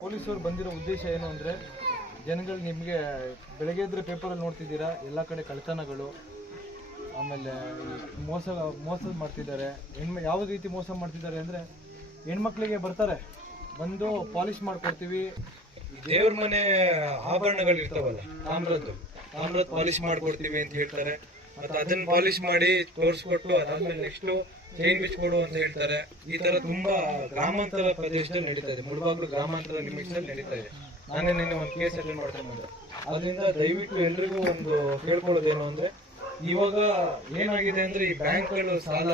ಪೊಲೀಸರು ಬಂದಿರೋ ಉದ್ದೇಶ ಏನು ಅಂದರೆ, ಜನಗಳು ನಿಮಗೆ ಬೆಳಗ್ಗೆ ಎದ್ರೆ ಪೇಪರಲ್ಲಿ ನೋಡ್ತಿದ್ದೀರಾ, ಎಲ್ಲ ಕಡೆ ಕಳ್ತನಗಳು ಆಮೇಲೆ ಮೋಸ ಮೋಸ ಮಾಡ್ತಿದ್ದಾರೆ. ಹೆಣ್ಮ, ಯಾವ ರೀತಿ ಮೋಸ ಮಾಡ್ತಿದ್ದಾರೆ ಅಂದರೆ, ಹೆಣ್ಮಕ್ಳಿಗೆ ಬರ್ತಾರೆ. ಬಂದು ಪಾಲಿಶ್ ಮಾಡ್ಕೊಡ್ತೀವಿ. ದೇವ್ರ ಮನೆ ಆಭರಣಗಳು ಇರ್ತಾವಲ್ಲ ತಾಮ್ರದ್ದು, ತಾಮ್ರದ್ ಪಾಲಿಶ್ ಮಾಡ್ಕೊಡ್ತೀವಿ ಅಂತ ಹೇಳ್ತಾರೆ. ಮತ್ತೆ ಅದನ್ನ ಪಾಲಿಶ್ ಮಾಡಿ ತೋರಿಸ್ಕೊಟ್ಟು ಅದಾದ್ಮೇಲೆ ನೆಕ್ಸ್ಟ್ ಚೈನ್ ಬಿಚ್ಕೊಡು ಅಂತ ಹೇಳ್ತಾರೆ. ಈ ತರ ತುಂಬಾ ಗ್ರಾಮಾಂತರ ಪ್ರದೇಶದಲ್ಲಿ ನಡೀತಾ ಇದೆ. ಮುಳಬಾಗ್ಲು ಗ್ರಾಮಾಂತರ ನಿಮಿಷದಲ್ಲಿ ನಡೀತಾ ಇದೆ. ನಾನೇ ನಿನ್ನೆ ಒಂದು ಕೇಸ್ ಅಟೆಂಡ್ ಮಾಡ್ತೇನೆ ಬಂದೆ ಅದರಿಂದ ದಯವಿಟ್ಟು ಎಲ್ರಿಗೂ ಒಂದು ಕೇಳ್ಕೊಳ್ಳೋದೇನು ಅಂದ್ರೆ, ಇವಾಗ ಏನಾಗಿದೆ ಅಂದ್ರೆ ಈ ಬ್ಯಾಂಕ್ಗಳು ಸಾಲ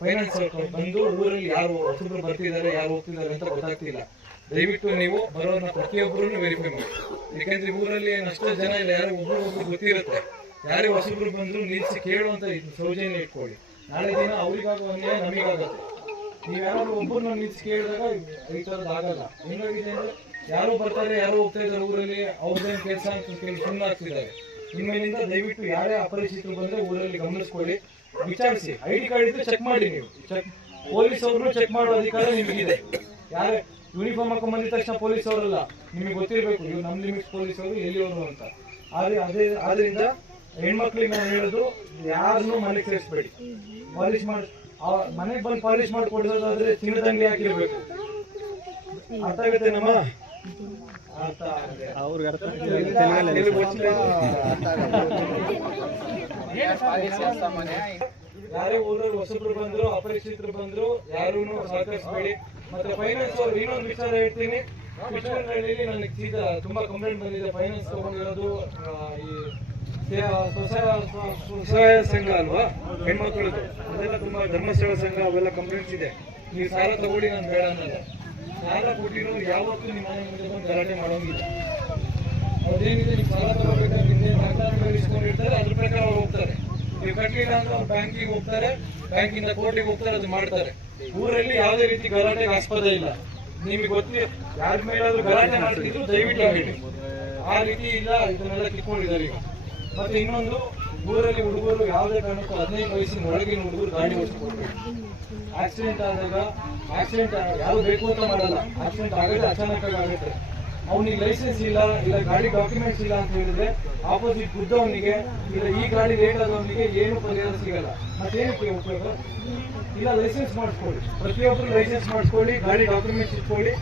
ಫೈನಾನ್ಸ್ ಬಂದು ಊರಲ್ಲಿ ಯಾರು ಹೊಸಬ್ರು ಬರ್ತಿದ್ದಾರೆ, ಯಾರು ಹೋಗ್ತಿದ್ದಾರೆ ಅಂತ ಗೊತ್ತಾಗ್ತಿಲ್ಲ. ದಯವಿಟ್ಟು ನೀವು ಬರೋನ ಪ್ರತಿಯೊಬ್ಬರು ವೆರಿಫೈ ಮಾಡಿ. ಯಾಕೆಂದ್ರೆ ಊರಲ್ಲಿ ಏನಷ್ಟೋ ಜನ ಇಲ್ಲ, ಯಾರು ಒಬ್ರು ಒಬ್ರು ಗೊತ್ತಿರುತ್ತೆ. ಯಾರೇ ಹೊಸಬ್ರು ಬಂದ್ರು ನಿಲ್ಸಿ ಕೇಳುವಂತ ಇದು ಸೌಜನ್ಯ ಇಟ್ಕೊಳ್ಳಿ. ನಾಳೆ ದಿನ ಅವ್ರಿಗಾಗುವ ಅನ್ಯಾಯ ನಮಗಾಗುತ್ತೆ. ನೀವು ಯಾರು ಒಬ್ಬರನ್ನ ನಿಲ್ಸಿ ಕೇಳಿದಾಗ ಈ ಥರದ್ದು ಆಗಲ್ಲ. ಹೆಂಗಾಗಿದೆ ಅಂದ್ರೆ ಯಾರು ಬರ್ತಾರೆ, ಯಾರು ಹೋಗ್ತಾ ಇದ್ದಾರೆ ಊರಲ್ಲಿ ಅವ್ರದ್ದೇನು ಕೆಲಸ ಅಂತ ಕೇಳಿ ಸುಮ್ಮನೆ ಆಗ್ತಿದ್ದಾರೆ. ಇನ್ಮೇಲಿಂದ ದಯವಿಟ್ಟು ಯಾರೇ ಅಪರಿಚಿತರು ಬಂದ್ರೆ ಊರಲ್ಲಿ ಗಮನಿಸ್ಕೊಳ್ಳಿ. ವಿಚಾರಿಸಿ. ಐ ಡಿ ಕಾರ್ಡ್ ಇದ್ರೆ ಚೆಕ್ ಮಾಡಿ ನೀವು. ಚೆಕ್ ಪೊಲೀಸ್ ಅವರು ಚೆಕ್ ಮಾಡೋ ಅಧಿಕಾರ ನಿಮಗಿದೆ. ಯಾರೇ ಯೂನಿಫಾರ್ಮ್ ಹಾಕೊಂಡ್ ಬಂದಿದ ತಕ್ಷಣ ಪೊಲೀಸ್ ಅವರಲ್ಲ. ನಿಮಗೆ ಗೊತ್ತಿರಬೇಕು, ಇವ್ರು ನಮ್ಮ ಲಿಮಿಟ್ಸ್ ಪೊಲೀಸ್ ಅವರು ಎಲ್ಲಿಯವರು ಅಂತ. ಆದ್ರೆ ಅದೇ ಆದ್ರಿಂದ ಹೆಣ್ಮಕ್ಳಿಗೆ ನಾನು ಹೇಳೋದು ಯಾರನ್ನೂ ಮನೆಗೆ ಸೇರಿಸ್ಬೇಡಿ. ಪಾಲಿಶ್ ಮಾಡಿ ಮನೆಗೆ ಬಂದು ಪಾಲಿಶ್ ಮಾಡಿ ಕೊಡೋದಾದ್ರೆ ಚಿನ್ನದಂಗೆ ಹಾಕಿರ್ಬೇಕು ಅರ್ಥ ಆಗುತ್ತೆ ನಮ್ಮ? ಅರ್ಥ. ತೆಲುಗು ಗೊತ್ತಿಲ್ಲ. ಯಾರೇ ಊರಲ್ಲಿ ಹೊಸಬ್ರು ಬಂದ್ರು ಅಪರಿಚಿತರು ಬಂದ್ರು ಯಾರೂ ಸಹಕರಿಸಬೇಡಿ. ಮತ್ತೆ ಫೈನಾನ್ಸ್ ಅವ್ರು ಇನ್ನೊಂದು ವಿಚಾರ ಹೇಳ್ತೀನಿ. ನನಗೆ ಸೀದಾ ತುಂಬಾ ಕಂಪ್ಲೇಂಟ್ ಬಂದಿದೆ. ಫೈನಾನ್ಸ್ ತಗೊಂಡಿರೋದು ಈ ಸ್ವಸಹಾಯ ಸಂಘ ಅಲ್ವಾ? ಹೆಣ್ಮಕ್ಳದ್ದು. ಅದೆಲ್ಲ ತುಂಬಾ ಧರ್ಮಸ್ಥಳ ಸಂಘ, ಅವೆಲ್ಲ ಕಂಪ್ಲೇಂಟ್ಸ್ ಇದೆ. ನೀವು ಸಾಲ ತಗೊಳ್ಳಿ, ನಾನು ಬೇಡ ಅನ್ನಲ್ಲ ಸಾಲ ಕೊಟ್ಟಿರೋ ಯಾವತ್ತೂ ನಿಮ್ಮ ಮನೆ ಮುಂದೆ ಗಲಾಟೆ ಮಾಡೋಂಗಿಲ್ಲ. ಅವ್ರೇನಿದೆ, ನೀವು ಸಾಲ ತಗೋಬೇಕಾದ್ರೆ ಇಸ್ಕೊಂಡಿರ್ತಾರೆ ಅದ್ರ ಪ್ರಕಾರ ಅವ್ರು ಹೋಗ್ತಾರೆ. ನೀವು ಕಟ್ಟಲಿಲ್ಲ ಅಂದ್ರೆ ಅವ್ರು ಬ್ಯಾಂಕಿಗೆ ಹೋಗ್ತಾರೆ ಬ್ಯಾಂಕಿಂದ ಕೋರ್ಟಿಗೆ ಹೋಗ್ತಾರೆ, ಅದು ಮಾಡ್ತಾರೆ. ಊರಲ್ಲಿ ಯಾವುದೇ ರೀತಿ ಗಲಾಟೆಗೆ ಆಸ್ಪದ ಇಲ್ಲ. ನಿಮಗೆ ಗೊತ್ತಿ, ಯಾರ ಮೇಲಾದ್ರೂ ಗಲಾಟೆ ಮಾಡ್ತಿದ್ರು, ದಯವಿಟ್ಟು ಹೇಳಿ. ಆ ರೀತಿ ಇಲ್ಲ, ಇದನ್ನೆಲ್ಲ ಕಿತ್ಕೊಂಡಿದ್ದಾರೆ ಈಗ ಮತ್ತೆ ಇನ್ನೊಂದು ಊರಲ್ಲಿ ಹುಡುಗರು ಯಾವುದೇ ಕಾರಣಕ್ಕೂ ಹದಿನೈದು ವಯಸ್ಸಿನ ಒಳಗಿನ ಹುಡುಗರು ಗಾಡಿ ಓಡಿಸ್ಕೊಡ್ಬೇಕು ಆಕ್ಸಿಡೆಂಟ್ ಆದಾಗ ಆಕ್ಸಿಡೆಂಟ್ ಯಾರು ಬೇಕು ಅಂತ ಮಾಡಲ್ಲ. ಆಕ್ಸಿಡೆಂಟ್ ಆಗದೆ ಅಚಾನಕ್ ಆಗುತ್ತೆ. ಅವನಿಗೆ ಲೈಸೆನ್ಸ್ ಇಲ್ಲ ಇಲ್ಲ ಗಾಡಿ ಡಾಕ್ಯುಮೆಂಟ್ಸ್ ಇಲ್ಲ ಅಂತ ಹೇಳಿದ್ರೆ ಆಪೋಸಿಟ್ ಗುದ್ದವನಿಗೆ, ಇಲ್ಲ ಈ ಗಾಡಿ ಲೇಟ್ ಆದವನಿಗೆ ಏನು ಪರಿಹಾರ ಸಿಗಲ್ಲ. ಮತ್ತೇನು ಉಪಯೋಗ? ಇಲ್ಲ ಲೈಸೆನ್ಸ್ ಮಾಡಿಸ್ಕೊಳ್ಳಿ. ಪ್ರತಿಯೊಬ್ಬರು ಲೈಸೆನ್ಸ್ ಮಾಡಿಸ್ಕೊಳ್ಳಿ, ಗಾಡಿ ಡಾಕ್ಯುಮೆಂಟ್ಸ್ ಇಟ್ಕೊಳ್ಳಿ,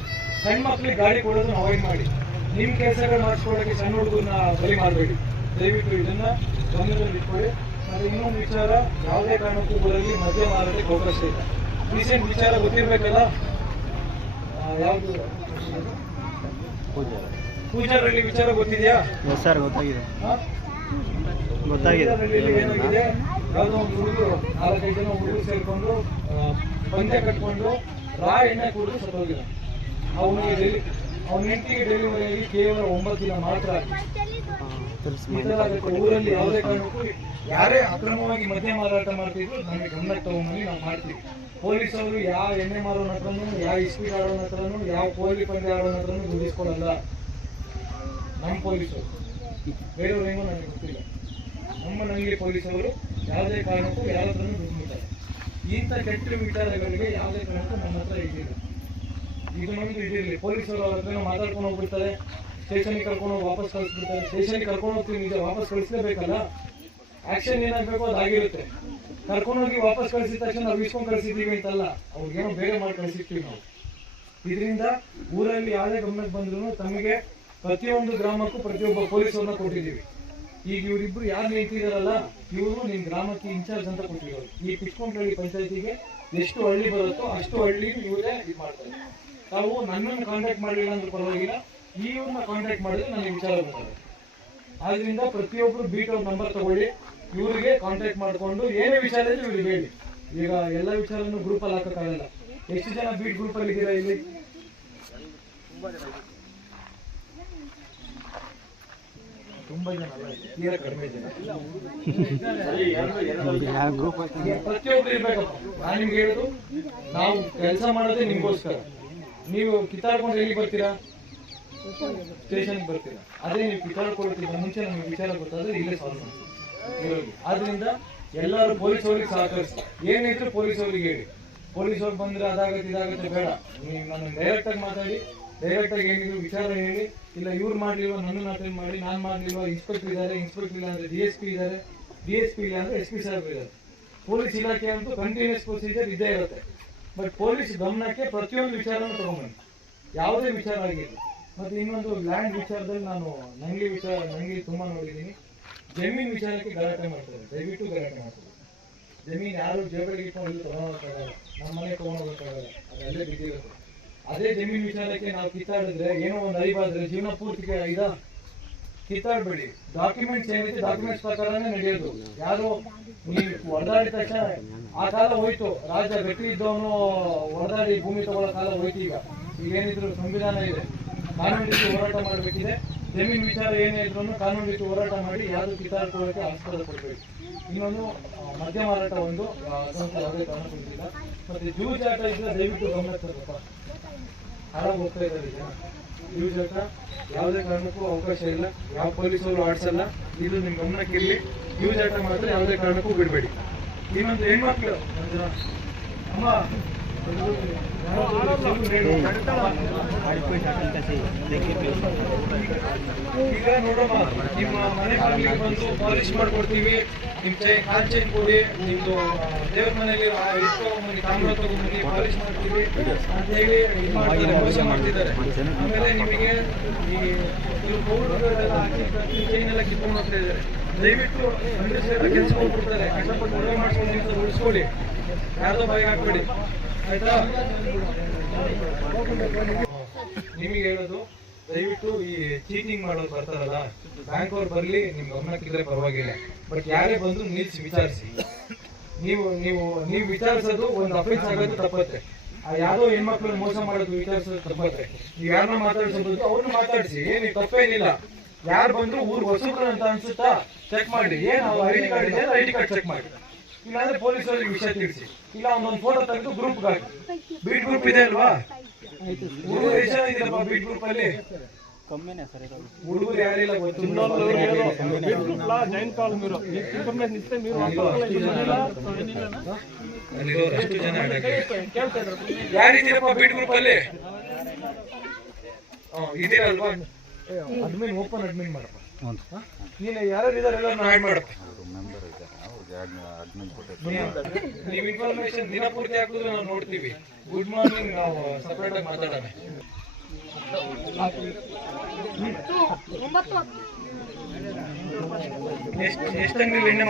ಸಣ್ಣ ಮಕ್ಕಳಿಗೆ ಗಾಡಿ ಕೊಡೋದನ್ನ ಅವಾಯ್ಡ್ ಮಾಡಿ. ನಿಮ್ಮ ಕೆಲಸಗಳು ಮಾಡಿಸ್ಕೊಳ್ಳೋಕೆ ಸಣ್ಣ ಹುಡುಗರನ್ನ ಬಲಿ ಮಾಡಬೇಡಿ. ದಯವಿಟ್ಟು ಇದನ್ನ ಗಮನದಲ್ಲಿ ಇಟ್ಕೊಳ್ಳಿ. ಮತ್ತೆ ಇನ್ನೊಂದು ವಿಚಾರ ಯಾವುದೇ ಕಾರಣಕ್ಕೂ ಬರಲಿ ಮದ್ಯ ಮಾರಾಟಕ್ಕೆ ಅವಕಾಶ ಇಲ್ಲ. ರೀಸೆಂಟ್ ವಿಚಾರ ಗೊತ್ತಿರ್ಬೇಕಲ್ಲ? ಯಾವುದು? ಪೂಜಾರಲ್ಲಿ ವಿಚಾರ ಗೊತ್ತಿದೆಯಾ? ಸರ್ ಗೊತ್ತಾಗಿದೆ? ಗೊತ್ತಾಗಿದೆ. ಏನಾಗಿದೆ? ಯಾವುದೋ ಒಂದು ಹುಡುಗರು ನಾಲ್ಕೈದು ಜನ ಹುಡುಗರು ಸೇರ್ಕೊಂಡು ಪಂದ್ಯ ಕಟ್ಕೊಂಡು ರಾ ಎಣ್ಣೆ ಕುಡಿದು ಸತ್ತೋಗಿಲ್ಲ ಅವನಿಗೆ ಡೆಲಿ ಅವನ ಹೆಂಡತಿಗೆ ಡೆಲಿವರಿ ಆಗಿ ಕೇವಲ ಒಂಬತ್ತು ದಿನ ಮಾತ್ರ ಆಗಿದೆ. ಈ ತರ ಆಗುತ್ತೆ. ಊರಲ್ಲಿ ಯಾವುದೇ ಕಾರಣಕ್ಕೂ ಯಾರೇ ಅಕ್ರಮವಾಗಿ ಮದ್ಯ ಮಾರಾಟ ಮಾಡ್ತಿದ್ರು, ನಮಗೆ ಗಮನಕ್ಕೆ ತಗೊಂಡ್ಬಂದು ನಾವು ಮಾಡ್ತೀವಿ. ಪೊಲೀಸ್ ಅವರು ಯಾವ ಎಣ್ಣೆ ಮಾರೋನ ಹತ್ರನೂ ಯಾವ ಇಸ್ಪೀಟ್ ಆಡೋನ ಹತ್ರನೂ ಯಾವ ಕೋಹ್ಲಿ ಪಂದ್ಯ ಆಡೋನ ಹತ್ರನೂ ದುಡಿಸ್ಕೊಳ್ಳಲ್ಲ ನಮ್ಮ ಪೊಲೀಸರು ಬೇರೆಯವ್ರು ನನಗೆ ಗೊತ್ತಿಲ್ಲ. ನಮ್ಮ ನಂಗೆ ಪೊಲೀಸವರು ಯಾವುದೇ ಕಾರಣಕ್ಕೂ ಯಾರ ಹತ್ರನೂ ದುಡ್ಡು ಇಂಥ ಕೆಟ್ಟ ವಿಚಾರಗಳಿಗೆ ಯಾವುದೇ ಕಾರಣಕ್ಕೂ ನಮ್ಮ ಹತ್ರ ಇದ್ದಿಲ್ಲ. ಇದು ನಮ್ದು ಇದಿರಲಿ. ಪೊಲೀಸರು ಅವ್ರ ಹತ್ರ ಮಾತಾಡ್ಕೊಂಡು ಹೋಗ್ಬಿಡ್ತಾರೆ. ಸ್ಟೇಷನ್ಗೆ ಕರ್ಕೊಂಡು ವಾಪಸ್ ಕಳಿಸ್ಬಿಡ್ತಾರೆ. ಸ್ಟೇಷನ್ಗೆ ಕರ್ಕೊಂಡು ಹೋಗ್ತೀವಿ ನಿಜ ವಾಪಸ್ ಕಳಿಸ್ಲೇಬೇಕಲ್ಲ? ಆಕ್ಷನ್ ಏನಾಗಬೇಕು ಅದು ಆಗಿರುತ್ತೆ. ಕರ್ಕೊಂಡು ಹೋಗಿ ವಾಪಸ್ ಕಳಿಸಿದ ತಕ್ಷಣ ನಾವು ಇಸ್ಕೊಂಡು ಕಳಿಸಿದ್ದೀವಿ ಅಂತಲ್ಲ, ಅವ್ರಿಗೇನೋ ಬೇರೆ ಮಾಡಿ ಕಳಿಸಿರ್ತೀವಿ ನಾವು. ಇದರಿಂದ ಊರಲ್ಲಿ ಯಾವುದೇ ಗಮನಕ್ಕೆ ಬಂದ್ರು ತಮಗೆ ಪ್ರತಿಯೊಂದು ಗ್ರಾಮಕ್ಕೂ ಪ್ರತಿಯೊಬ್ಬ ಪೊಲೀಸರನ್ನ ಕೊಟ್ಟಿದ್ದೀವಿ. ಈಗ ಇವರಿಬ್ರು ಯಾರು ನಿಂತಿದಾರಲ್ಲ, ಇವರು ನಿಮ್ಮ ಗ್ರಾಮಕ್ಕೆ ಇನ್ಚಾರ್ಜ್ ಅಂತ ಕೊಟ್ಟಿದ್ದಾರೆ ಈ ಪಿಚ್ಕೊಂಡಹಳ್ಳಿ ಪಂಚಾಯತಿಗೆ ಎಷ್ಟು ಹಳ್ಳಿ ಬರುತ್ತೋ ಅಷ್ಟು ಹಳ್ಳಿ ಇವರೇ ಇದು ಮಾಡ್ತಾರೆ. ತಾವು ನನ್ನನ್ನು ಕಾಂಟ್ಯಾಕ್ಟ್ ಮಾಡಲಿಲ್ಲ ಅಂದ್ರೆ ಪರವಾಗಿಲ್ಲ. ಇವ್ರನ್ನ ಕಾಂಟ್ಯಾಕ್ಟ್ ಮಾಡಿದ್ರೆ ನನಗೆ ವಿಚಾರ ಬರ್ತದೆ. ಆದ್ರಿಂದ ಪ್ರತಿಯೊಬ್ರು ಬೀಟ್ ಅವ್ರ ನಂಬರ್ ತಗೊಳ್ಳಿ ಇವರಿಗೆ ಕಾಂಟ್ಯಾಕ್ಟ್ ಮಾಡ್ಕೊಂಡು ಏನೇ ವಿಚಾರ ಇದ್ರೆ ಇವ್ರಿಗೆ ಹೇಳಿ. ಈಗ ಎಲ್ಲ ವಿಚಾರನೂ ಗ್ರೂಪಲ್ಲಿ ಹಾಕೋಕ್ಕಾಗಲ್ಲ. ಎಷ್ಟು ಜನ ಬೀಟ್ ಗ್ರೂಪಲ್ಲಿ ಇದ್ದೀರಾ ಇಲ್ಲಿ? ತುಂಬಾ ಜನ ಅಲ್ಲ ಕಡಿಮೆ ಜನ. ಯಾವ ಗ್ರೂಪ್ ಪ್ರತಿಯೊಬ್ರು ಇರ್ಬೇಕಪ್ಪ. ನಾನು ನಿಮ್ಗೆ ಹೇಳುದು ನಾವು ಕೆಲಸ ಮಾಡೋದೇ ನಿಮ್ಗೋಸ್ಕರ. ನೀವು ಕಿತ್ತಾಡ್ಕೊಂಡು ಎಲ್ಲಿ ಬರ್ತೀರಾ? ಸ್ಟೇಷನ್ಗೆ ಬರ್ತೀರಾ? ಅದೇ ನೀವು ಕಿತ್ತಾಡ್ಕೊಳ್ತೀರ ಮುಂಚೆ ನಮಗೆ ವಿಚಾರ ಗೊತ್ತಾದ್ರೆ ಇಲ್ಲೇ ಸಾಲ್ವ್ ಮಾಡ್ತೀವಿ. ಆದ್ರಿಂದ ಎಲ್ಲರೂ ಪೊಲೀಸ್ ಅವ್ರಿಗೆ ಸಹಕರಿಸಿ. ಏನಿದ್ರು ಪೊಲೀಸ್ ಅವ್ರಿಗೆ ಹೇಳಿ. ಪೊಲೀಸ್ ಅವ್ರು ಬಂದ್ರೆ ಅದಾಗತ್ತೆ, ಇದಾಗತ್ತೆ, ಬೇಡ. ನೀವು ನಾನು ಡೈರೆಕ್ಟ್ ಆಗಿ ಮಾತಾಡಿ. ಡೈರೆಕ್ಟ್ ಆಗಿ ಏನಿದ್ರು ವಿಚಾರ ಹೇಳಿ. ಇಲ್ಲ, ಇವ್ರು ಮಾಡ್ಲಿಲ್ವಾ ನನ್ನನ್ನು ಅಟೆಂಡ್ ಮಾಡಿ, ನಾನು ಮಾಡ್ಲಿಲ್ವಾ ಇನ್ಸ್ಪೆಕ್ಟರ್ ಇದ್ದಾರೆ ಇನ್ಸ್ಪೆಕ್ಟರ್ ಇಲ್ಲ ಅಂದ್ರೆ ಡಿ ಎಸ್ ಪಿ ಇದ್ದಾರೆ. ಡಿ ಎಸ್ ಪಿ ಇಲ್ಲ ಅಂದ್ರೆ ಎಸ್ ಪಿ ಸಾಹೇಬ್ ಇದ್ದಾರೆ. ಪೊಲೀಸ್ ಇಲಾಖೆ ಅಂತೂ ಕಂಟಿನ್ಯೂಸ್ ಪ್ರೊಸೀಜರ್ ಇದ್ದೇ ಇರುತ್ತೆ. ಬಟ್ ಪೊಲೀಸ್ ಗಮನಕ್ಕೆ ಪ್ರತಿಯೊಂದು ವಿಚಾರನೂ ತಗೊಂಬನ್ನಿ. ಯಾವುದೇ ವಿಚಾರ ಆಗಿರಲಿ ಮತ್ತೆ ಇನ್ನೊಂದು ಲ್ಯಾಂಡ್ ವಿಚಾರದಲ್ಲಿ ನಾನು ನಂಗೆ ವಿಚಾರ, ನಂಗೆ ತುಂಬಾ ನೋಡಿದ್ದೀನಿ. ಜಮೀನ್ ವಿಚಾರಕ್ಕೆ ಗಲಾಟೆ ಮಾಡ್ತಾರೆ. ದಯವಿಟ್ಟು ಗಲಾಟೆ ಮಾಡ್ತಾರೆ ಜಮೀನ್ ಯಾರು ಜೇಬರಿಗೆ ಇಟ್ಕೊಂಡು ತಗೊಳೋಕ್ಕಾಗಲ್ಲ ನಮ್ಮ ಮನೆ ತಗೊಂಡೋಗ್ತಾರೆ ಅದೆಲ್ಲೇ ಬಿದ್ದಿರುತ್ತೆ. ಅದೇ ಜಮೀನ್ ವಿಚಾರಕ್ಕೆ ನಾವು ಕಿತ್ತಾಡಿದ್ರೆ ಏನೋ ಒಂದು ಅರಿವಾದ್ರೆ ಜೀವನ ಪೂರ್ತಿ ಇದ? ಕಿತ್ತಾಡ್ಬೇಡಿ. ಡಾಕ್ಯುಮೆಂಟ್ಸ್ ಏನಿದೆ ಡಾಕ್ಯುಮೆಂಟ್ಸ್ ಪ್ರಕಾರನೇ ನಡೆಯೋದು. ಯಾರು ನೀವು ಹೊಡೆದಾಡಿದ ತಕ್ಷಣ ಆ ಕಾಲ ಹೋಯ್ತು. ರಾಜ ಗಟ್ಟಿ ಇದ್ದವನು ಹೊಡೆದಾಡಿ ಭೂಮಿ ತಗೊಳ್ಳೋ ಕಾಲ ಹೋಯ್ತು ಈಗ. ಈಗ ಏನಿದ್ರು ಸಂವಿಧಾನ ಇದೆ. ಕಾನೂನು ರೀತಿ ಹೋರಾಟ ಮಾಡಬೇಕಿದೆ. ಜಮೀನು ವಿಚಾರ ಏನೇ ಇದ್ರು ಕಾನೂನು ರೀತಿ ಹೋರಾಟ ಮಾಡಿ ಯಾರು ಕಿತ್ತಾಡ್ಕೊಳ್ಳೋಕೆ ಆಸ್ಪದ ಕೊಡಬೇಕು ಇನ್ನೊಂದು ಮದ್ಯ ಮಾರಾಟ ಒಂದು ಯಾವುದೇ ಕಾರಣ ಕೊಟ್ಟಿಲ್ಲ ಮತ್ತೆ ಜೂಜಾಟ ಇದ್ರೆ ದಯವಿಟ್ಟು ಗಮನ ತರಬೇಕ ಹಾಳಾಗಿ ಹೋಗ್ತಾ ಇದ್ದಾರೆ ಜೂಜಾಟ ಯಾವುದೇ ಕಾರಣಕ್ಕೂ ಅವಕಾಶ ಇಲ್ಲ. ಯಾವ ಪೊಲೀಸರು ಆಡ್ಸಲ್ಲ. ಇದು ನಿಮ್ಮ ಗಮನಕ್ಕಿರಲಿ ಜೂಜಾಟ ಮಾತ್ರ ಯಾವುದೇ ಕಾರಣಕ್ಕೂ ಬಿಡಬೇಡಿ. ಇನ್ನೊಂದು ಹೆಣ್ಮಕ್ಳು ಅಮ್ಮ ಈಗ ನೋಡಮ್ಮ ನಿಮ್ಮ ಮನೆ ಬಾಗಿಲಿಗೆ ಬಂದು ಪಾಲಿಶ್ ಮಾಡ್ಕೊಡ್ತೀವಿ ನಿಮ್ ಚೈ ಕಾಲ್ ಚೈನ್ ಕೊಡಿ ನಿಮ್ದು ದೇವ್ರ ಮನೆಯಲ್ಲಿ ಇಟ್ಕೊಂಡ್ಬನ್ನಿ ತಾಮ್ರ ತಗೊಂಡ್ಬನ್ನಿ ಪಾಲಿಶ್ ಮಾಡ್ತೀವಿ ಅಂತ ಹೇಳಿ ಇದು ಮಾಡ್ತಿದ್ದಾರೆ ಆಮೇಲೆ ನಿಮಗೆ ಈ ಹಾಕಿ ಚೈನ್ ಎಲ್ಲ ಕಿತ್ಕೊಂಡು ಹೋಗ್ತಾ ಇದ್ದಾರೆ ದಯವಿಟ್ಟು ಕೆಲಸ ಹೋಗ್ಬಿಡ್ತಾರೆ. ಕಷ್ಟಪಟ್ಟು ಮಾಡ್ಕೊಂಡು ನಿಂತು ಉಳಿಸ್ಕೊಳ್ಳಿ. ಯಾರ್ದೋ ಬಾಯಿಗೆ ಹಾಕ್ಬೇಡಿ. ನಿಮಗೆ ಹೇಳೋದು, ದಯವಿಟ್ಟು ಈ ಚೀಟಿಂಗ್ ಮಾಡೋದು ಬರ್ತಾರಲ್ಲ ಬ್ಯಾಂಕ್ ಅವ್ರು ಬರ್ಲಿ, ನಿಮ್ಗೆ ಗಮನಕ್ಕಿದ್ರೆ ಪರವಾಗಿಲ್ಲ. ಬಟ್ ಯಾರೇ ಬಂದು ನಿಲ್ಸಿ, ವಿಚಾರಿಸಿ. ನೀವು ನೀವು ನೀವು ವಿಚಾರಿಸೋದು ಒಂದು ಅಫೆನ್ಸ್ ಆಗೋದು ತಪ್ಪತ್ತೆ. ಆ ಯಾವ್ದೋ ಹೆಣ್ಮಕ್ಳು ಮೋಸ ಮಾಡೋದು ವಿಚಾರಿಸೋದು ತಪ್ಪತ್ತೆ. ನೀವು ಯಾರನ್ನ ಮಾತಾಡ್ಸೋದು ಅವ್ರನ್ನ ಮಾತಾಡಿಸಿ. ಏನು ತಪ್ಪೇನಿಲ್ಲ ಯಾರು ಬಂದ್ರು ಊರ್ ಹೊಸಬ್ರು ಅಂತ ಅನ್ಸುತ್ತಾ? ಚೆಕ್ ಮಾಡಿ ಏನ್ ಐ ಡಿ ಕಾರ್ಡ್ ಇದೆ ಐ ಡಿ ಕಾರ್ಡ್ ಚೆಕ್ ಮಾಡಿ ಇಲ್ಲಾಂದ್ರೆ ಪೊಲೀಸರಿಗೆ ವಿಷಯ ತಿಳಿಸಿ. ಇಲ್ಲ ಒಂದೊಂದು ಫೋಟೋ ತೆಗೆದು ಗ್ರೂಪ್ ಹಾಕಿ. ಬೀಟ್ ಗ್ರೂಪ್ ಇದೆ ಅಲ್ವಾ? ಹುಡುಗರು ಎಷ್ಟು ಜನ ಇದ್ದೀರಪ್ಪ ಬೀಟ್ ಗ್ರೂಪ್ ಅಲ್ಲಿ. ಕಮ್ಮಿನೇ ಸರ್ ಹುಡುಗರು ಯಾರಿಲ್ಲ ಗೊತ್ತು. ಅಲ್ಲಿರೋರು ಅಷ್ಟು ಜನ ಆಡಕ್ಕೆ. ಯಾರಿದ್ದೀರಪ್ಪ ಬೀಟ್ ಗ್ರೂಪ್ ಅಲ್ಲಿ? ಹ್ಮ್, ಇದ್ದೀರಲ್ವಾ? ಅಡ್ಮಿನ್ ಓಪನ್ ಅಡ್ಮಿನ್ ಮಾಡಪ್ಪ? ನೀನು ಯಾರು ಇದಾರೆ ಎಲ್ಲರನ್ನ ಆಡ್ ಮಾಡಪ್ಪ ನೀವು ನೋಡ್ತೀವಿ ಎಷ್ಟು ಅಂಗಡಿ ಎಣ್ಣೆ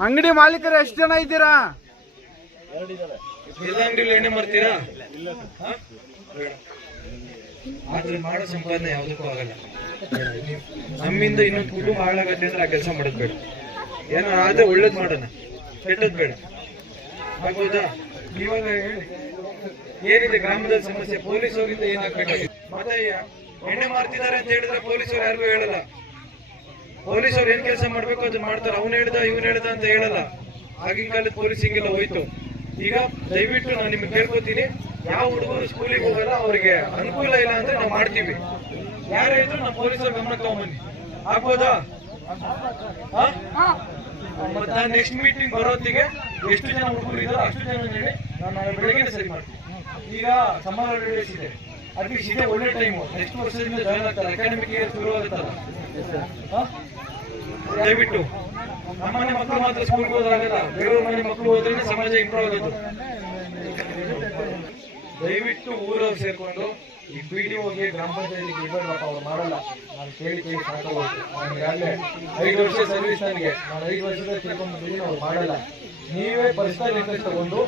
ಅಂಗಡಿ ಮಾಲೀಕರು ಎಷ್ಟು ಜನ ಇದ್ದೀರಾ ಎಲ್ಲ ಅಂಗಡಿಲಿ ಎಣ್ಣೆ ಮಾಡ್ತೀರಾ. ಆದ್ರೆ ಮಾಡೋ ಸಂಪಾದನೆ ಯಾವುದಕ್ಕೂ ಆಗಲ್ಲ. ನಮ್ಮಿಂದ ಇನ್ನೊಂದು ಕುಟುಂಬ ಹಾಳಾಗತ್ತೆ ಅಂದ್ರೆ ಆ ಕೆಲಸ ಮಾಡೋದು ಬೇಡ. ಏನೋ ಆದ್ರೆ ಒಳ್ಳೇದ್ ಮಾಡೋಣ. ಕೆಟ್ಟದ್ ಬೇಡ. ಆಗ್ಬೋದಾ ಇವಾಗ ಹೇಳಿ. ಏನಿದೆ ಗ್ರಾಮದ ಸಮಸ್ಯೆ? ಪೊಲೀಸ್ ಅವರಿಂದ ಏನಾಗ್ಬೇಕಾಗಿತ್ತು ಮತ್ತೆ ಎಣ್ಣೆ ಮಾರ್ತಿದ್ದಾರೆ ಅಂತ ಹೇಳಿದ್ರೆ ಪೊಲೀಸರು ಯಾರಿಗೂ ಹೇಳಲ್ಲ. ಪೊಲೀಸರು ಏನ್ ಕೆಲಸ ಮಾಡ್ಬೇಕು ಅದು ಮಾಡ್ತಾರೆ. ಅವ್ನು ಹೇಳ್ದ, ಇವ್ನು ಹೇಳ್ದ ಅಂತ ಹೇಳಲ್ಲ. ಆಗಿನ ಕಾಲದ ಪೊಲೀಸ್ ಹಿಂಗೆಲ್ಲ ಹೋಯ್ತು. ಈಗ ದಯವಿಟ್ಟು ನಾನು ನಿಮ್ಗೆ ಕೇಳ್ಕೊತೀನಿ. ಯಾವ ಹುಡುಗರು ಸ್ಕೂಲಿಗೆ ಹೋಗಲ್ಲ, ಅವರಿಗೆ ಅನುಕೂಲ ಇಲ್ಲ ಅಂದ್ರೆ ನಾವು ಮಾಡ್ತೀವಿ. ಯಾರು ಹೇಳಿದ್ರು ನಮ್ಮ ಪೊಲೀಸರು ಗಮನ ತಗೊಂಬನ್ನಿ. ಆಗ್ಬೋದಾ? ಮತ್ತೆ ನಾನು ನೆಕ್ಸ್ಟ್ ಮೀಟಿಂಗ್ ಬರೋತ್ತಿಗೆ ಎಷ್ಟು ಜನ ಹುಡುಗರು ಇದ್ದಾರೆ ಅಷ್ಟು ಜನ ಹೇಳಿ ನಾನು ಬೆಳಗ್ಗೆ ಸರಿ ಮಾಡ್ತೀನಿ. ಈಗ ಸಮ್ಮರ್ ಹಾಲಿಡೇಸ್ ಇದೆ. ಇದೇ ಒಳ್ಳೆ ಟೈಮು ನೆಕ್ಸ್ಟ್ ವರ್ಷದಿಂದ ಜಾಯ್ನ್ ಆಗ್ತಾರೆ. ಅಕಾಡೆಮಿಕ್ ಇಯರ್ ಶುರು ಆಗುತ್ತಲ್ಲ? ದಯವಿಟ್ಟು. ನಮ್ಮನೆ ಮಕ್ಕಳು ಮಾತ್ರ ಸ್ಕೂಲ್ಗೆ ಹೋದಾಗಲ್ಲ ಬೇರೆಯವ್ರ ಮನೆ ಮಕ್ಕಳು ಹೋದ್ರೆ ಸಮಾಜ ಇಂಪ್ರೂವ್ ಆಗೋದು. ದಯವಿಟ್ಟು ಊರವ್ರು ಸೇರಿಕೊಂಡು ಈ ಪಿ ಡಿ ಹೋಗಿ ಗ್ರಾಮ ಪಂಚಾಯತಿಗೆ ಇರ್ಬೇಡಪ್ಪ ಅವ್ರು ಮಾಡಲ್ಲ. ನಾನು ಕೇಳಿ ಕೇಳಿ ಸಾಕಾಗೋಯ್ತು. ನಾನು ಐದು ವರ್ಷ ಸರ್ವಿಸ್ ನನಗೆ. ನಾನು ಐದು ವರ್ಷದ ತಿಳ್ಕೊಂಡ್ಬಿಟ್ಟಿದ್ದೀನಿ ಅವ್ರು ಮಾಡಲ್ಲ. ನೀವೇ ಪರ್ಸನಲ್ ಇಂಟ್ರೆಸ್ಟ್ ತಗೊಂಡು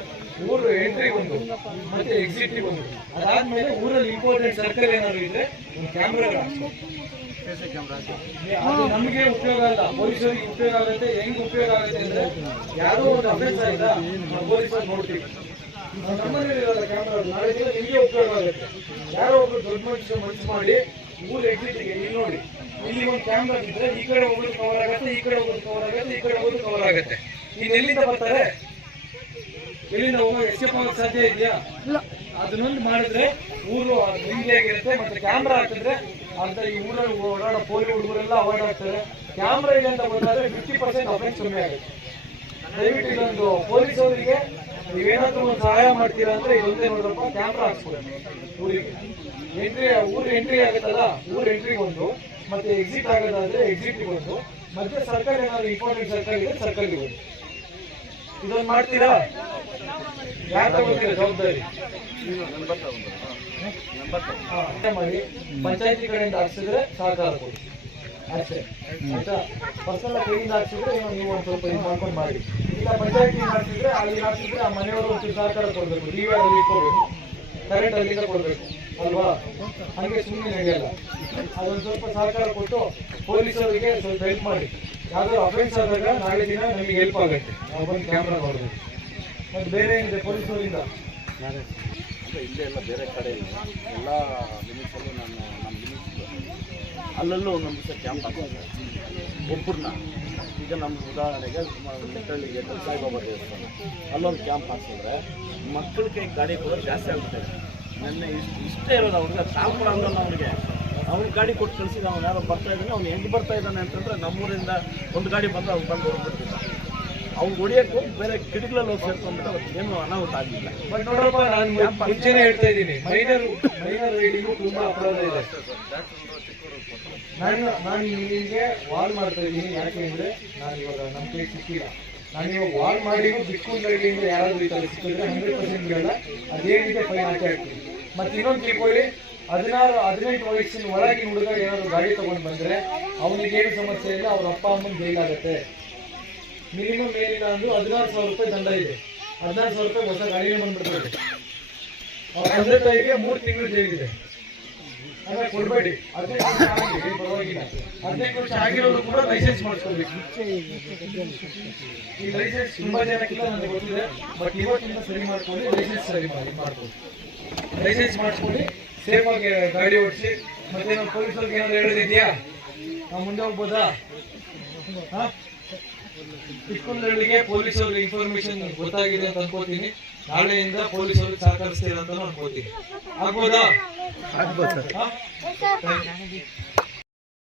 ಊರು ಎಂಟ್ರಿ ಒಂದು ಮತ್ತೆ ಎಕ್ಸಿಟ್ ಒಂದು ಅದಾದ್ಮೇಲೆ ಊರಲ್ಲಿ ಇಂಪಾರ್ಟೆಂಟ್ ಸರ್ಕಲ್ ಏನಾದ್ರು ಇದ್ರೆ ಒಂದು ಕ್ಯಾಮ್ರಾ ನಮಗೆ ಉಪಯೋಗ ಅಲ್ಲ. ಪೊಲೀಸರಿಗೆ ಉಪಯೋಗ ಆಗುತ್ತೆ. ಹೆಂಗ್ ಉಪಯೋಗ ಆಗುತ್ತೆ ಅಂದ್ರೆ ಯಾರೋ ಒಂದು ಅಭ್ಯಾಸ ಇಲ್ಲ ಪೊಲೀಸರು ನೋಡ್ತೀವಿ. ನಾಳೆ ನಿಮಗೆ ಉಪಯೋಗ ಆಗುತ್ತೆ ಯಾರೋ ಒಬ್ರು ದೊಡ್ಡ ಮನುಷ್ಯ ಮಾಡಿ ಊರು ಎಕ್ಸಿಟ್ಗೆ ಇಲ್ಲಿ ನೋಡಿ ಇಲ್ಲಿ ಒಂದು ಕ್ಯಾಮ್ರಾ ಇದ್ರೆ ಈ ಕಡೆ ಹೋಗೋದು ಕವರ್ ಆಗುತ್ತೆ ಈ ಕಡೆ ಹೋಗೋದು ಕವರ್ ಆಗುತ್ತೆ ಈ ಕಡೆ ಹೋಗೋದು ಕವರ್ ಆಗುತ್ತೆ ಇನ್ನು ಎಲ್ಲಿಂದ ಬರ್ತಾರೆ ಎಲ್ಲಿಂದ ಹೋಗೋ ಎಸ್ಕೇಪ್ ಆಗೋಕೆ ಸಾಧ್ಯ ಇದೆಯಾ ಇಲ್ಲ ಅದನ್ನೊಂದು ಮಾಡಿದ್ರೆ ಊರು ನಿಮ್ದಿಯಾಗಿರುತ್ತೆ ಮತ್ತೆ ಕ್ಯಾಮ್ರಾ ಹಾಕಿದ್ರೆ ಅಂತ ಈ ಊರಲ್ಲಿ ಓಡಾಡೋ ಪೋಲಿ ಹುಡುಗರೆಲ್ಲ ಅವಾಯ್ಡ್ ಆಗ್ತಾರೆ ಕ್ಯಾಮ್ರಾ ಇದೆ ಅಂತ ಗೊತ್ತಾದ್ರೆ ಫಿಫ್ಟಿ ಪರ್ಸೆಂಟ್ ಅಫೆಕ್ಟ್ ಕಮ್ಮಿ ಆಗುತ್ತೆ ದಯವಿಟ್ಟು ಇದೊಂದು ಪೊಲೀಸ್ ಅವರಿಗೆ ನೀವೇನಾದ್ರೂ ಒಂದು ಸಹಾಯ ಮಾಡ್ತೀರಾ ಅಂದ್ರೆ ಇದೊಂದೇ ನೋಡ್ರಪ್ಪ ಕ್ಯಾಮ್ರಾ ಹಾಕ್ಸ್ಕೊಳ್ಳಿ ಊರಿಗೆ. ಎಂಟ್ರಿ ಊರ್ ಎಂಟ್ರಿ ಆಗುತ್ತಲ್ಲ, ಊರ್ ಎಂಟ್ರಿ ಒಂದು ಮತ್ತೆ ಎಕ್ಸಿಟ್ ಆಗೋದಾದ್ರೆ ಎಕ್ಸಿಟ್ ಒಂದು ಮತ್ತೆ ಸರ್ಕಾರ ಏನಾದ್ರು ಇಂಪಾರ್ಟೆಂಟ್ ಸರ್ಕಲ್ ಇದೆ ಸರ್ಕಲ್ಗೆ ಒಂದು ಇದೊಂದು ಮಾಡ್ತೀರಾ? ಯಾರು ತಗೊಳ್ತೀರಾ ಜವಾಬ್ದಾರಿ? ಮಾಡಿ. ಪಂಚಾಯತಿ ಕಡೆಯಿಂದ ಹಾಕ್ಸಿದ್ರೆ ಸಹಕಾರ ಕೊಡಿ. ಅಷ್ಟೇ. ಆಯ್ತಾ? ಪರ್ಸನಲ್ ಕೈಯಿಂದ ಹಾಕ್ಸಿದ್ರೆ ನೀವು ಒಂದು ಸ್ವಲ್ಪ ಇದು ಮಾಡ್ಕೊಂಡು ಮಾಡಿ. ಇಲ್ಲ ಪಂಚಾಯತಿ ಹಾಕ್ಸಿದ್ರೆ ಅಲ್ಲಿ ಹಾಕ್ಸಿದ್ರೆ ಆ ಮನೆಯವರು ಒಂದು ಸಹಕಾರ ಕೊಡಬೇಕು. ನೀವೇ ಅಲ್ಲಿ ಇಟ್ಕೋಬೇಕು ಕರೆಂಟ್ ಅಲ್ಲಿಂದ ಕೊಡಬೇಕು ಅಲ್ವಾ? ಹಾಗೆ ಸುಮ್ಮನೆ ನಡೆಯಲ್ಲ. ಅದೊಂದು ಸ್ವಲ್ಪ ಸಹಕಾರ ಕೊಟ್ಟು ಪೊಲೀಸರಿಗೆ ಸ್ವಲ್ಪ ಹೆಲ್ಪ್ ಮಾಡಿ. ಯಾವ್ದಾದ್ರು ಅಫೆನ್ಸ್ ಆದಾಗ ನಾಳೆ ದಿನ ನಿಮಗೆ ಹೆಲ್ಪ್ ಆಗುತ್ತೆ. ನಾವು ಬಂದು ಕ್ಯಾಮ್ರಾ ನೋಡಬೇಕು. ಮತ್ತೆ ಬೇರೆ ಏನಿದೆ ಪೊಲೀಸರಿಂದ ಇಲ್ಲೇ ಎಲ್ಲ ಬೇರೆ ಕಡೆ ಇಲ್ಲ ಎಲ್ಲ ಲಿಮಿಟ್ಸಲ್ಲೂ ಅಲ್ಲಲ್ಲೂ ಒಂದು ದಿವಸ ಕ್ಯಾಂಪ್ ಹಾಕೋದು ಒಬ್ಬರನ್ನ ಈಗ ನಮ್ಮ ಉದಾಹರಣೆಗೆ ಮಕ್ಕಳಿಗೆ ಸಾಯಿಬಾಬಾ ದೇವಸ್ಥಾನ. ಅಲ್ಲೊಂದು ಕ್ಯಾಂಪ್ ಹಾಕ್ಸಿದ್ರೆ ಮಕ್ಕಳ ಕೈ ಗಾಡಿ ಕೊಡೋದು ಜಾಸ್ತಿ ಆಗುತ್ತೆ. ನೆನ್ನೆ ಇಷ್ಟು, ಇಷ್ಟೇ ಇರೋದು ಅವ್ರಿಗೆ ತಾವು ಅನ್ನೋದು ಅವ್ರಿಗೆ. ಅವನಿಗೆ ಗಾಡಿ ಕೊಟ್ಟು ಕಳಿಸಿದ ಅವ್ನು ಯಾರೋ ಬರ್ತಾ ಇದ್ದಾನೆ, ಅವ್ನು ಹೆಂಗೆ ಬರ್ತಾ ಇದ್ದಾನೆ ಅಂತಂದ್ರೆ ನಮ್ಮೂರಿಂದ ಒಂದು ಗಾಡಿ ಬಂದು ಅವ್ನು ಬಂದು ಹೊರಡ್ಬಿಟ್ಟಿದ್ದ ಅವ್ನು ಹೊಡಿಯಕ್ಕೆ ಹೋಗಿ ಬೇರೆ ಕಿಟಕಿಲಲ್ಲಿ ಹೋಗಿ ಸೇರ್ಕೊಂಡ್ಬಿಟ್ಟು ಅವ್ರಿಗೆ ಏನು ಅನಾಹುತ ಆಗಿಲ್ಲ. ಬಟ್ ನೋಡ್ರಪ್ಪ ನಾನು ಮುಂಚೆನೆ ಹೇಳ್ತಾ ಇದ್ದೀನಿ. ಮೈನರ್ ಮೈನರ್ ರೈಡಿಗೂ ತುಂಬಾ ಅಪರಾಧ ಇದೆ. ನಾನು ನಾನು ನಿಮಗೆ ವಾಲ್ ಮಾಡ್ತಾ ಇದ್ದೀನಿ. ಯಾಕೆ ಅಂದ್ರೆ ನಾನು ಇವಾಗ ನಮ್ಮ ಕೈ ಸಿಕ್ಕಿಲ್ಲ. ನಾನು ಇವಾಗ ವಾಲ್ ಮಾಡಿ ಬಿಟ್ಕೊಂಡು ರೈಡಿಂಗ್ ಯಾರಾದ್ರೂ ಈ ಥರ ಸಿಕ್ಕಿದ್ರೆ ಹಂಡ್ರೆಡ್ ಪರ್ಸೆಂಟ್ ಬಿಡಲ್ಲ ಅದೇನಿದೆ ಫೈನ್ ಹಾಕಿ ಆಗ್ತೀನಿ ಮತ್ತೆ ಇನ್ನೊಂದು ತಿಳ್ಕೊಳ್ಳಿ ಹದಿನಾರು ಹದಿನೆಂಟು ವಯಸ್ಸಿನ ಒಳಗಿನ ಹುಡುಗ ಏನಾದ್ರು ಗಾಡಿ ತಗೊಂಡು ಬಂದ್ರೆ ಅವನಿಗೆ ಏನು ಸಮಸ್ಯೆ ಇಲ್ಲ ಅವ್ರ ಅಪ್ಪ ಅಮ್ಮನ ಜೈಲಾಗತ್ತೆ ಮಿನಿಮಮ್ ಏನಿಲ್ಲ ಅಂದ್ರೂ ಹದಿನಾರು ಸಾವಿರ ರೂಪಾಯಿ ದಂಡ ಇದೆ. ಹದಿನಾರು ಸಾವಿರ ರೂಪಾಯಿ ಹೊಸ ಗಾಡಿನೇ ಬಂದ್ಬಿಡ್ತದೆ. ಅವ್ರ ತಂದೆ ತಾಯಿಗೆ ಮೂರು ತಿಂಗಳು ಜೈಲಿದೆ ಅಂದ್ರೆ ಕೊಡ್ಬೇಡಿ. ಹದಿನೈದು ವರ್ಷ ಪರವಾಗಿಲ್ಲ. ಹದಿನೈದು ವರ್ಷ ಆಗಿರೋದು ಕೂಡ ಲೈಸೆನ್ಸ್ ಮಾಡಿಸ್ಕೋಬೇಕು ಈ ಲೈಸೆನ್ಸ್ ತುಂಬಾ ಜನಕ್ಕಿಲ್ಲ ನನಗೆ ಗೊತ್ತಿದೆ. ಬಟ್ ಇವತ್ತಿಂದ ಸರಿ ಮಾಡ್ಕೊಂಡು ಲೈಸೆನ್ಸ್ ಸರಿ ಮಾಡಿ, ಮಾಡ್ಬೋದು. ಲೈಸೆನ್ಸ್ ಮಾಡಿಸ್ಕೊಂಡು ಸೇಫ್ ಆಗಿ ಗಾಡಿ ಓಡಿಸಿ ಮತ್ತೆ ಪೊಲೀಸ್ ಪೊಲೀಸರಿಗೆ ಏನಾದ್ರು ಹೇಳೋದಿದೆಯಾ? ನಾವು ಮುಂದೆ ಹೋಗ್ಬೋದಾ? ಹಾ? ಚಿಕ್ಕಮಗಳೂರಿಗೆ ಪೊಲೀಸರಿಗೆ ಇನ್ಫಾರ್ಮೇಶನ್ ಗೊತ್ತಾಗಿದೆ ಅಂತ ಅನ್ಕೋತೀನಿ. ನಾಳೆಯಿಂದ ಪೊಲೀಸರಿಗೆ ಸಹಕರಿಸ್ತೀರ ಅಂತ ಅನ್ಕೋತೀನಿ. ಆಗ್ಬೋದು?